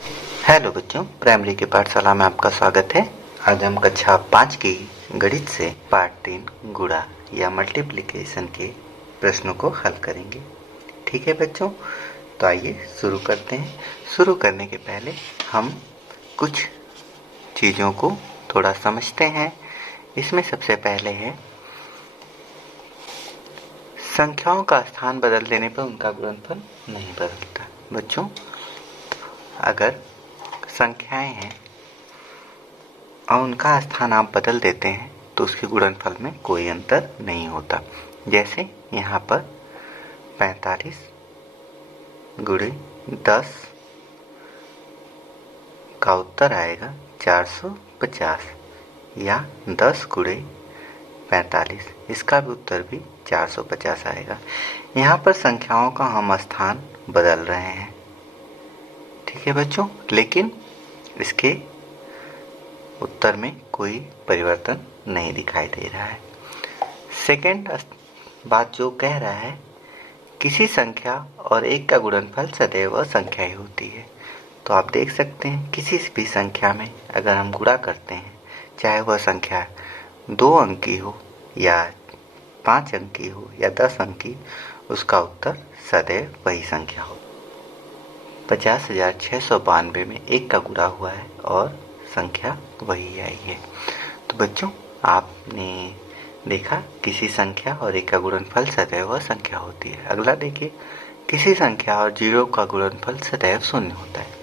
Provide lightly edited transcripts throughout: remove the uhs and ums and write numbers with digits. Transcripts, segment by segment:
Hello बच्चों, primary की पाठशाला में आपका स्वागत है। आज हम कक्षा 5 की गणित से पार्ट 3 गुणा या मल्टीप्लिकेशन के प्रश्नों को हल करेंगे। ठीक है बच्चों, तो आइए शुरू करते हैं। शुरू करने के पहले हम कुछ चीज़ों को थोड़ा समझते हैं। इसमें सबसे पहले है संख्याओं का स्थान बदल देने पर उनका गुणनफल नहीं बदलता। बच्चों, अगर संख्याएं हैं और उनका स्थान आप बदल देते हैं तो उसके गुणनफल में कोई अंतर नहीं होता। जैसे यहाँ पर 45 गुणे 10 का उत्तर आएगा 450, या 10 गुणे 45, इसका भी उत्तर भी 450 आएगा। यहाँ पर संख्याओं का हम स्थान बदल रहे हैं। ठीक है बच्चों, लेकिन इसके उत्तर में कोई परिवर्तन नहीं दिखाई दे रहा है। सेकेंड बात जो कह रहा है, किसी संख्या और एक का गुणनफल सदैव वह संख्या ही होती है। तो आप देख सकते हैं किसी भी संख्या में अगर हम गुणा करते हैं, चाहे वह संख्या 2 अंक की हो या 5 अंक की हो या 10 अंक की, उसका उत्तर सदैव वही संख्या हो। 50,692 में एक का गुणा हुआ है और संख्या वही आई है। तो बच्चों, आपने देखा किसी संख्या और एक का गुणनफल सदैव वह संख्या होती है। अगला देखिए, किसी संख्या और 0 का गुणनफल सदैव 0 होता है।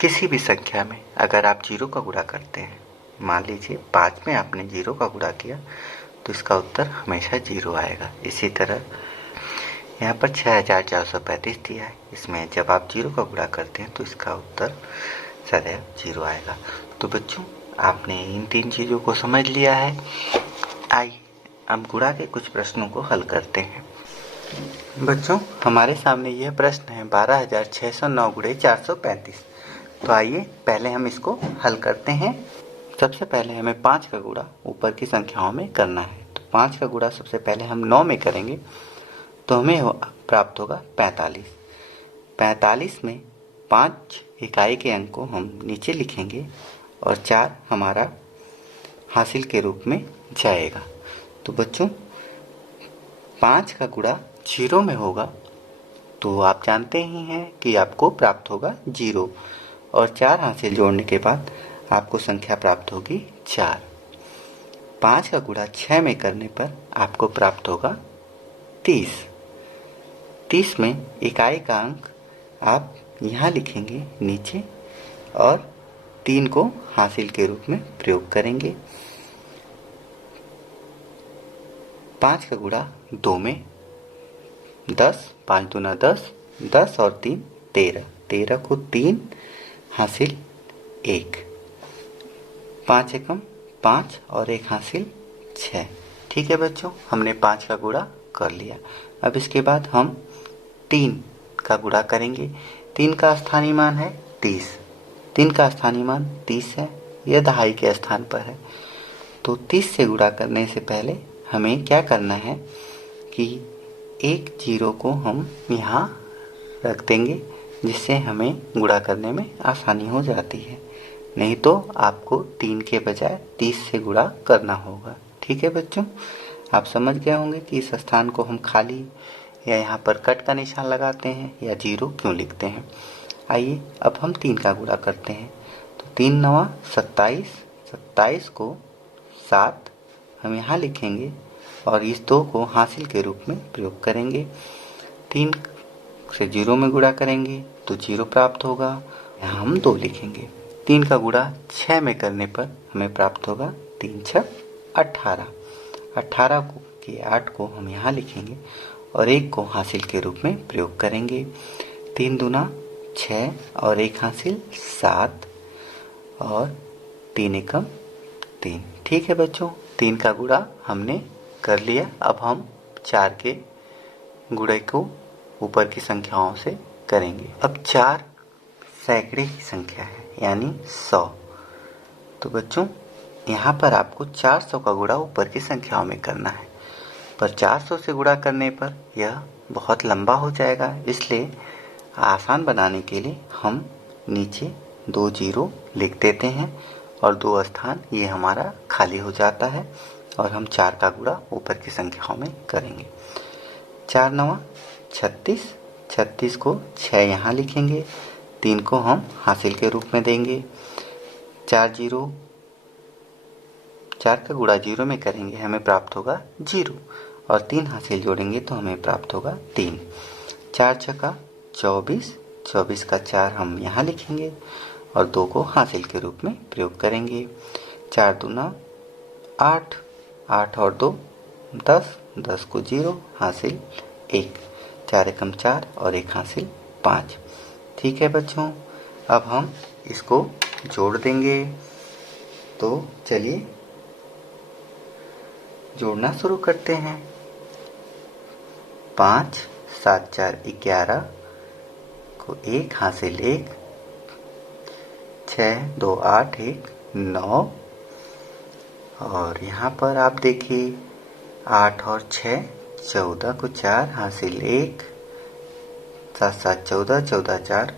किसी भी संख्या में अगर आप 0 का गुणा करते हैं, मान लीजिए 5 में आपने 0 का गुणा किया तो इसका उत्तर हमेशा 0 आएगा। इसी तरह यहाँ पर 6435 दिया है, इसमें जब आप 0 का गुणा करते हैं तो इसका उत्तर सदैव 0 आएगा। तो बच्चों, आपने इन 3 चीज़ों को समझ लिया है। आइए अब गुणा के कुछ प्रश्नों को हल करते हैं। बच्चों, हमारे सामने यह प्रश्न है 12,609 गुणे 435। तो आइए पहले हम इसको हल करते हैं। सबसे पहले हमें 5 का गुणा ऊपर की संख्याओं में करना है। तो 5 का गुणा सबसे पहले हम 9 में करेंगे तो हमें प्राप्त होगा 45। 45 में 5 इकाई के अंक को हम नीचे लिखेंगे और 4 हमारा हासिल के रूप में जाएगा। तो बच्चों, 5 का गुणा 0 में होगा तो आप जानते ही हैं कि आपको प्राप्त होगा 0, और 4 हासिल जोड़ने के बाद आपको संख्या प्राप्त होगी 4। 5 का गुणा 6 में करने पर आपको प्राप्त होगा 30। 30 में इकाई का अंक आप यहाँ लिखेंगे नीचे और 3 को हासिल के रूप में प्रयोग करेंगे। 5 का गुणा 2 में 10, 5 दूना 10, 10 और 3 13, 13 को 3 हासिल 1, 5 एकम 5 और 1 हासिल 6। ठीक है बच्चों, हमने 5 का गुणा कर लिया। अब इसके बाद हम 3 का गुणा करेंगे। 3 का स्थानीय मान है 30। 3 का स्थानीय मान 30 है, यह दहाई के स्थान पर है। तो 30 से गुणा करने से पहले हमें क्या करना है कि एक 0 को हम यहाँ रख देंगे, जिससे हमें गुणा करने में आसानी हो जाती है। नहीं तो आपको 3 के बजाय 30 से गुणा करना होगा। ठीक है बच्चों, आप समझ गए होंगे कि इस स्थान को हम खाली या यहाँ पर कट का निशान लगाते हैं या 0 क्यों लिखते हैं। आइए अब हम 3 का गुणा करते हैं। तो 3 9 27, 27 को 7 हम यहाँ लिखेंगे और इस 2 को हासिल के रूप में प्रयोग करेंगे। 3 से 0 में गुणा करेंगे तो 0 प्राप्त होगा, यहाँ हम 2 लिखेंगे। 3 का गुणा 6 में करने पर हमें प्राप्त होगा 3 6 18। 18 को के 8 को हम यहाँ लिखेंगे और 1 को हासिल के रूप में प्रयोग करेंगे। 3 दूना 6 और 1 हासिल 7 और 3 एकम 3। ठीक है बच्चों, 3 का गुणा हमने कर लिया। अब हम 4 के गुणे को ऊपर की संख्याओं से करेंगे। अब 4 सैकड़े की संख्या है, यानी 100। तो बच्चों, यहाँ पर आपको 400 का गुणा ऊपर की संख्याओं में करना है, पर 400 से गुणा करने पर यह बहुत लंबा हो जाएगा, इसलिए आसान बनाने के लिए हम नीचे 2 जीरो लिख देते हैं और 2 स्थान ये हमारा खाली हो जाता है और हम 4 का गुणा ऊपर की संख्याओं में करेंगे। 4 नवा 36, 36 को 6 यहाँ लिखेंगे, 3 को हम हासिल के रूप में देंगे। 4 जीरो, 4 का गुणा जीरो में करेंगे, हमें प्राप्त होगा 0 और 3 हासिल जोड़ेंगे तो हमें प्राप्त होगा 3। 4 छक्का 24, 24 का 4 हम यहाँ लिखेंगे और 2 को हासिल के रूप में प्रयोग करेंगे। 4 दूना 8, 8 और 2 10, 10 को 0 हासिल 1, 4 एकम 4 और 1 हासिल 5। ठीक है बच्चों, अब हम इसको जोड़ देंगे। तो चलिए जोड़ना शुरू करते हैं। 5, 7 4 11 को 1 हासिल 1, 6 2 8 1 9 और यहाँ पर आप देखिए 8 और 6 14 को 4 हासिल 1, 7 7 14, 14 4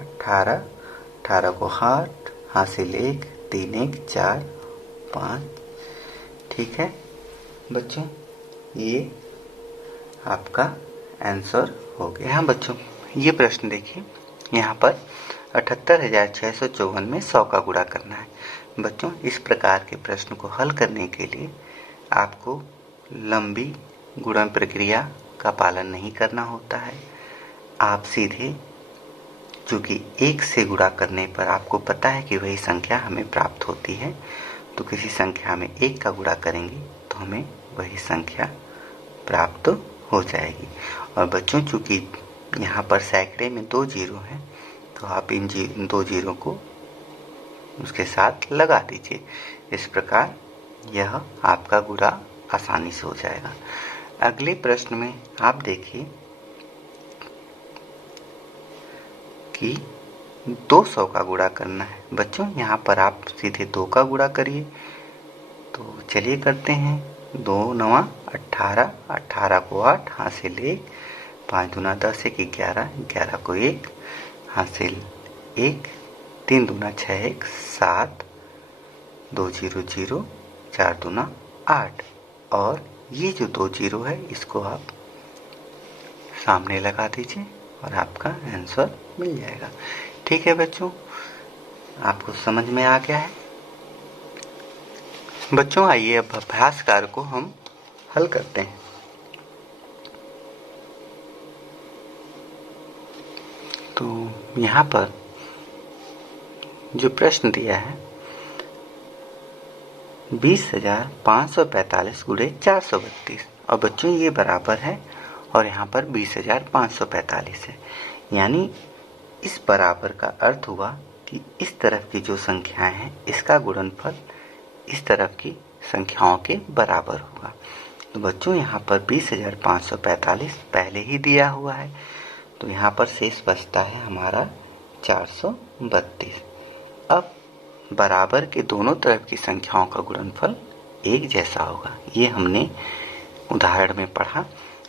18, 18 को 8 हासिल 1, 3 1 4 5। ठीक है बच्चों, ये आपका आंसर हो गया। हाँ बच्चों, ये प्रश्न देखिए, यहाँ पर 78,654 में 100 का गुणा करना है। बच्चों, इस प्रकार के प्रश्न को हल करने के लिए आपको लंबी गुणन प्रक्रिया का पालन नहीं करना होता है। आप सीधे, चूँकि 1 से गुणा करने पर आपको पता है कि वही संख्या हमें प्राप्त होती है, तो किसी संख्या में 1 का गुणा करेंगे तो हमें वही संख्या प्राप्त हो जाएगी। और बच्चों, चूँकि यहाँ पर सैकड़े में 2 जीरो हैं, तो आप इन 2 जीरो को उसके साथ लगा दीजिए। इस प्रकार यह आपका गुणा आसानी से हो जाएगा। अगले प्रश्न में आप देखिए कि 200 का गुणा करना है। बच्चों, यहाँ पर आप सीधे 2 का गुणा करिए। तो चलिए करते हैं। 2 नवा 18, 18 को 8 हासिल 1, 5 दूना 10 1 11, 11 को 1 हासिल 1, 3 दूना 6 1 7, 2 0 0, 4 दूना 8 और ये जो 2 जीरो है इसको आप सामने लगा दीजिए और आपका आंसर मिल जाएगा। ठीक है बच्चों, आपको समझ में आ गया है। बच्चों, आइए अब अभ्यास कार्य को हम हल करते हैं। तो यहाँ पर जो प्रश्न दिया है 20,545 गुणे 432 और बच्चों ये बराबर है और यहाँ पर 20,545 है। यानी इस बराबर का अर्थ हुआ कि इस तरफ की जो संख्याएं हैं इसका गुणनफल इस तरफ की संख्याओं के बराबर होगा। तो बच्चों, यहाँ पर 20,545 पहले ही दिया हुआ है, तो यहाँ पर शेष बचता है हमारा 432। अब बराबर के दोनों तरफ की संख्याओं का गुणनफल एक जैसा होगा। ये हमने उदाहरण में पढ़ा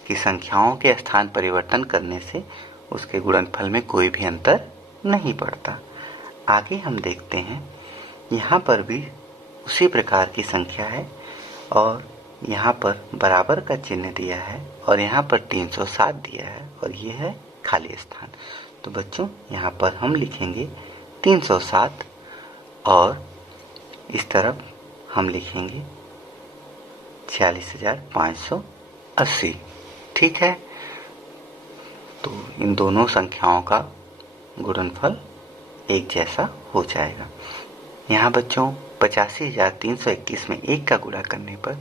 कि संख्याओं के स्थान परिवर्तन करने से उसके गुणनफल में कोई भी अंतर नहीं पड़ता। आगे हम देखते हैं, यहाँ पर भी उसी प्रकार की संख्या है और यहाँ पर बराबर का चिन्ह दिया है और यहाँ पर 307 दिया है और ये है खाली स्थान। तो बच्चों, यहाँ पर हम लिखेंगे 307 और इस तरफ हम लिखेंगे 46,580। ठीक है, तो इन दोनों संख्याओं का गुणनफल एक जैसा हो जाएगा। यहाँ बच्चों 85,321 में 1 का गुणा करने पर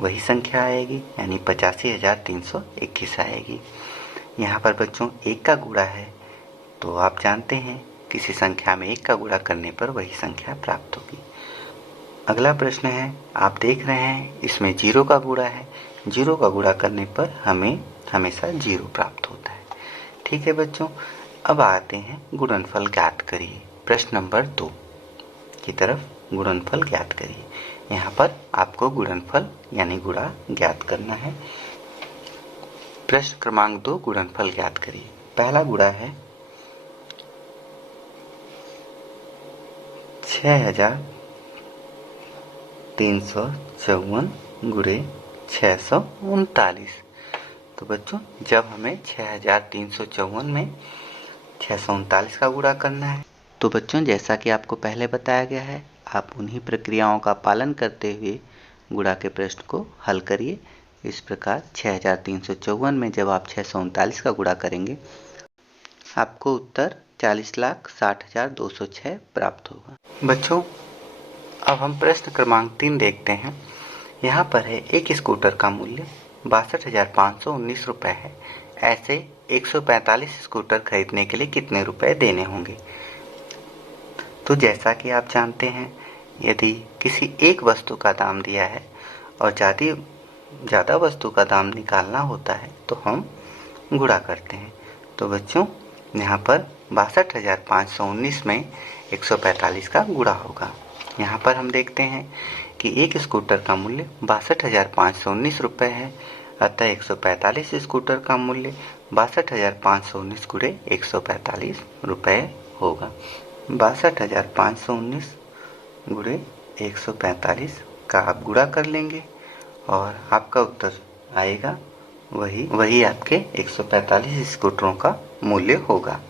वही संख्या आएगी, यानी 85,321 आएगी। यहाँ पर बच्चों 1 का गुणा है, तो आप जानते हैं किसी संख्या में 1 का गुणा करने पर वही संख्या प्राप्त होगी। अगला प्रश्न है, आप देख रहे हैं इसमें 0 का गुणा है। 0 का गुणा करने पर हमें हमेशा 0 प्राप्त होता है। ठीक है बच्चों, अब आते हैं गुणनफल ज्ञात करिए। प्रश्न नंबर 2 की तरफ गुणनफल ज्ञात करिए। यहाँ पर आपको गुणनफल यानी गुणा ज्ञात करना है। प्रश्न क्रमांक 2 गुणनफल ज्ञात करिए। पहला गुणा है 6354 गुणे 639। तो बच्चों जब हमें 6354 में 639 का गुणा करना है तो बच्चों जैसा कि आपको पहले बताया गया है, आप उन्हीं प्रक्रियाओं का पालन करते हुए गुणा के प्रश्न को हल करिए। इस प्रकार 6354 में जब आप 639 का गुणा करेंगे आपको उत्तर 40,60,206 प्राप्त होगा। बच्चों अब हम प्रश्न क्रमांक 3 देखते हैं। यहाँ पर है एक स्कूटर का मूल्य 62,519 रुपये है। ऐसे 145 स्कूटर खरीदने के लिए कितने रुपए देने होंगे? तो जैसा कि आप जानते हैं, यदि किसी एक वस्तु का दाम दिया है और ज़्यादा वस्तु का दाम निकालना होता है तो हम गुणा करते हैं। तो बच्चों यहाँ पर 62,519 में 145 का गुणा होगा। यहाँ पर हम देखते हैं कि एक स्कूटर का मूल्य 62,519 रुपये है, अतः 145 स्कूटर का मूल्य 62,519 गुणे 145 रुपये होगा। 62,519 गुणे 145 का आप गुणा कर लेंगे और आपका उत्तर आएगा वही आपके 145 स्कूटरों का मूल्य होगा।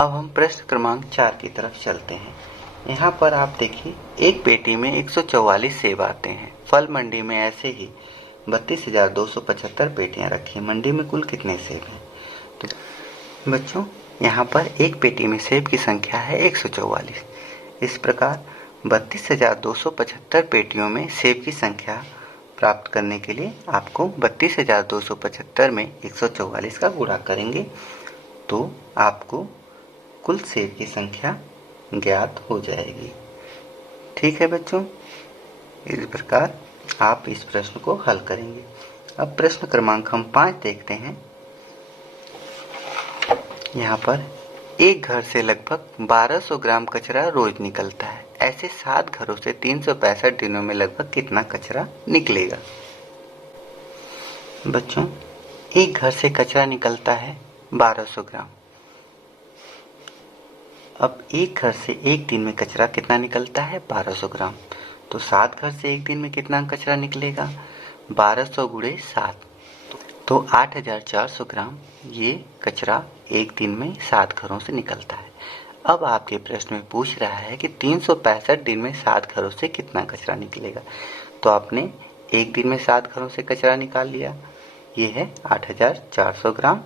अब हम प्रश्न क्रमांक 4 की तरफ चलते हैं। यहाँ पर आप देखिए एक पेटी में 144 सेब आते हैं। फल मंडी में ऐसे ही 32,275 पेटियां रखी। मंडी में कुल कितने सेब हैं? तो बच्चों यहाँ पर एक पेटी में सेब की संख्या है 144। इस प्रकार 32,275 पेटियों में सेब की संख्या प्राप्त करने के लिए आपको 32,275 में 144 का गुणा करेंगे तो आपको कुल सेब की संख्या ज्ञात हो जाएगी। ठीक है बच्चों, इस प्रकार आप इस प्रश्न को हल करेंगे। अब प्रश्न क्रमांक हम 5 देखते हैं। यहाँ पर एक घर से लगभग 1200 ग्राम कचरा रोज निकलता है। ऐसे 7 घरों से 365 दिनों में लगभग कितना कचरा निकलेगा? बच्चों एक घर से कचरा निकलता है 1200 ग्राम। अब एक घर से एक दिन में कचरा कितना निकलता है? 1200 ग्राम। तो 7 घर से एक दिन में कितना कचरा निकलेगा? 1200 गुणे 7 तो 8,400 ग्राम ये कचरा एक दिन में 7 घरों से निकलता है। अब आपके प्रश्न में पूछ रहा है कि 365 दिन में 7 घरों से कितना कचरा निकलेगा। तो आपने एक दिन में 7 घरों से कचरा निकाल लिया, ये है 8,400 ग्राम।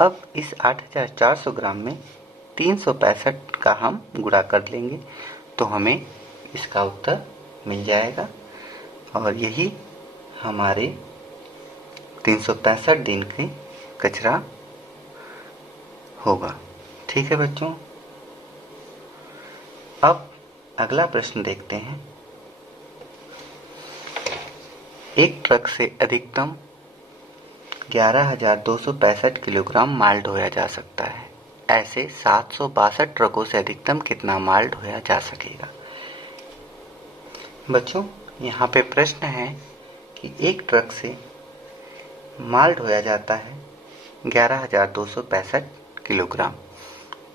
अब इस 8,400 ग्राम में 365 का हम गुणा कर लेंगे तो हमें इसका उत्तर मिल जाएगा और यही हमारे 365 दिन के कचरा होगा। ठीक है बच्चों, अब अगला प्रश्न देखते हैं। एक ट्रक से अधिकतम 11,265 किलोग्राम माल ढोया जा सकता है। ऐसे 762 ट्रकों से अधिकतम कितना माल ढोया जा सकेगा? बच्चों यहाँ पे प्रश्न है कि एक ट्रक से माल ढोया जाता है 11,265 किलोग्राम।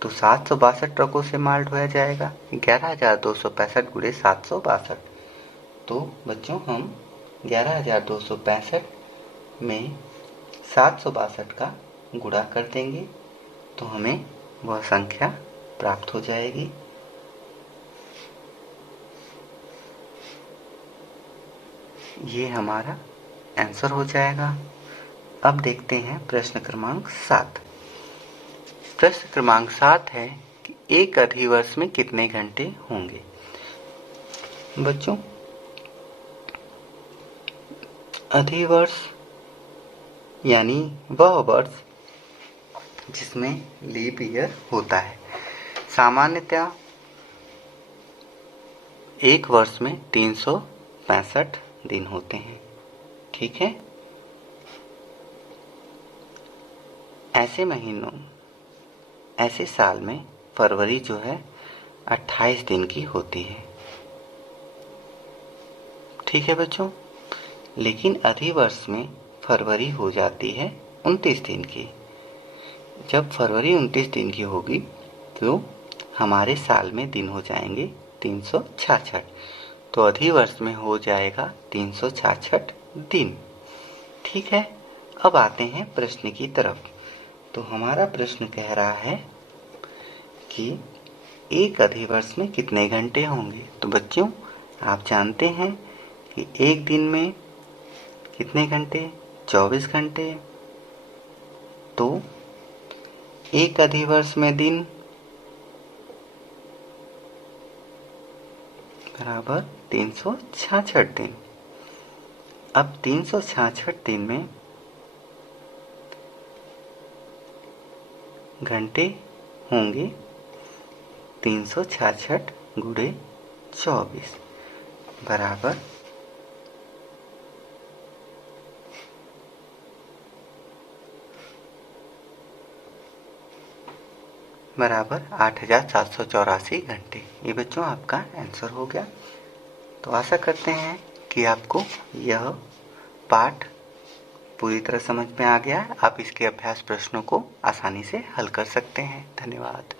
तो 762 ट्रकों से माल ढोया जाएगा 11,265 गुणे 762। तो बच्चों हम 11,265 में 762 का गुणा कर देंगे तो हमें वह संख्या प्राप्त हो जाएगी। ये हमारा आंसर हो जाएगा। अब देखते हैं प्रश्न क्रमांक 7। प्रश्न क्रमांक 7 है कि एक अधिवर्ष में कितने घंटे होंगे? बच्चों अधिवर्ष यानी वह वर्ष जिसमें लीप ईयर होता है। सामान्यतः एक वर्ष में 365 दिन होते हैं। ठीक है, ऐसे साल में फरवरी जो है 28 दिन की होती है। ठीक है बच्चों, लेकिन अधिवर्ष में फरवरी हो जाती है 29 दिन की। जब फरवरी 29 दिन की होगी तो हमारे साल में दिन हो जाएंगे 366, तो अधिवर्ष में हो जाएगा 366 दिन। ठीक है, अब आते हैं प्रश्न की तरफ। तो हमारा प्रश्न कह रहा है कि एक अधिवर्ष में कितने घंटे होंगे। तो बच्चों, आप जानते हैं कि एक दिन में कितने घंटे, 24 घंटे। तो एक अधिवर्ष में दिन बराबर 366 दिन। अब 366 दिन में घंटे होंगे 366 गुणे 24 बराबर 8784 घंटे। ये बच्चों आपका आंसर हो गया। तो आशा करते हैं कि आपको यह पाठ पूरी तरह समझ में आ गया है। आप इसके अभ्यास प्रश्नों को आसानी से हल कर सकते हैं। धन्यवाद।